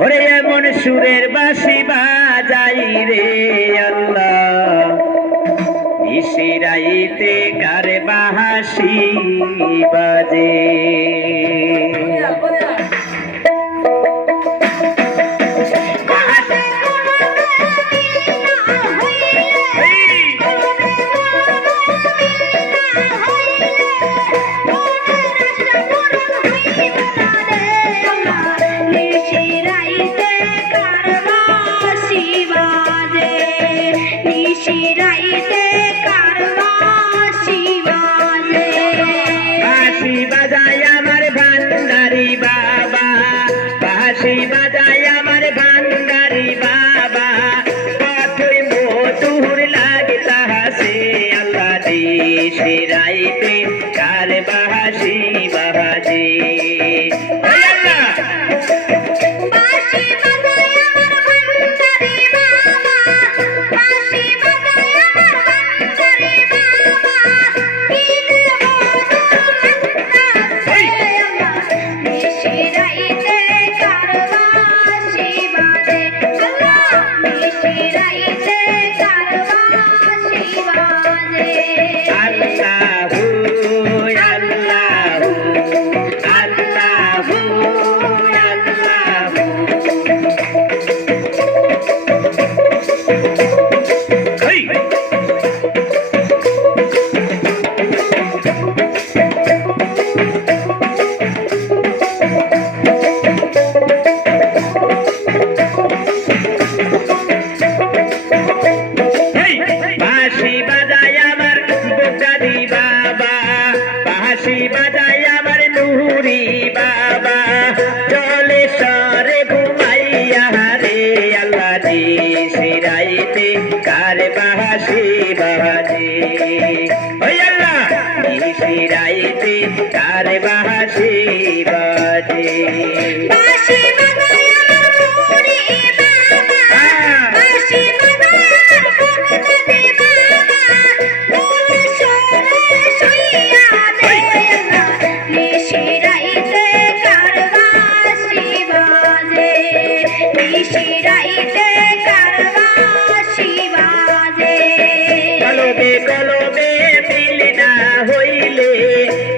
ওরে এমন সুরের বাসি বাজাই রে আল্লাহ। নিশিরাইতে কারে বাহাসি বাজে। বাঁশি বাজায় আমার ভান্ডারি বাবা। কতই মধুর লাগে তাহাসে আল্লাহ দিশে রাইতে কার বাহাসি? নিশিরাইতে কার বাহাসি বাহাজি ওই আল্লাহ দি সিরাইতে কার বাহাসি বাজে? বাঁশি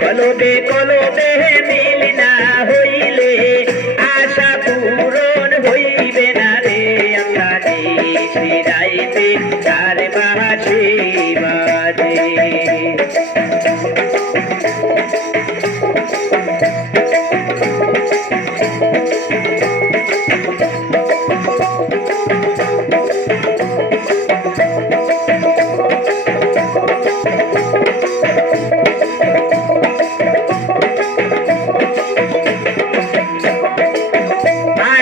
কলবে কলবে মিল না হইলে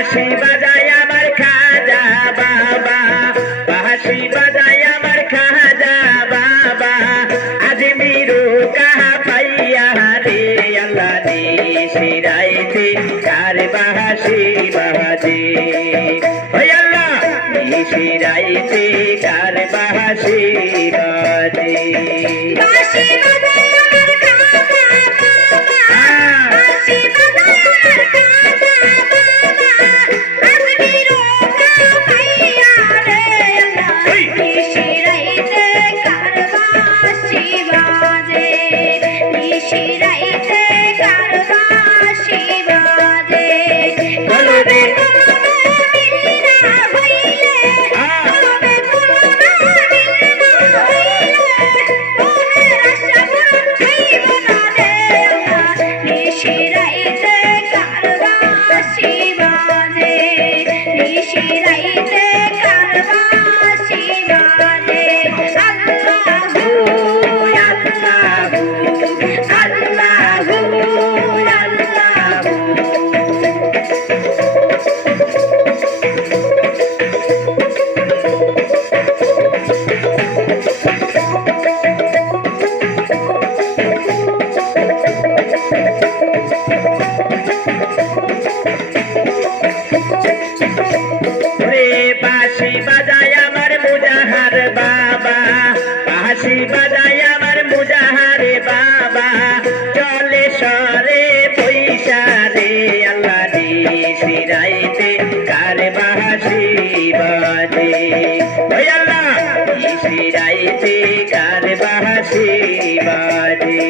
বাঁশি বাজায় আমার খাজা বাবা। বাঁশি বাজায় আমার খাজা বাবা। আজ মিরু কাহা পাইয়া রে, আল্লাহ দি সিরাইতে কার বাহাসি বাহাজি ওই আল্লাহ দি সিরাইতে রে বাঁশি বাজায় আমার মুজাহার বাবা, বাঁশি বাজায় আমার মুজাহার বাবা। চলে সরে পয়সা রে আল্লাহ রে সিরাইতে কার বাঁশি বাজে। ওই আল্লাহ সিরাইতে কার বাঁশি বাজে।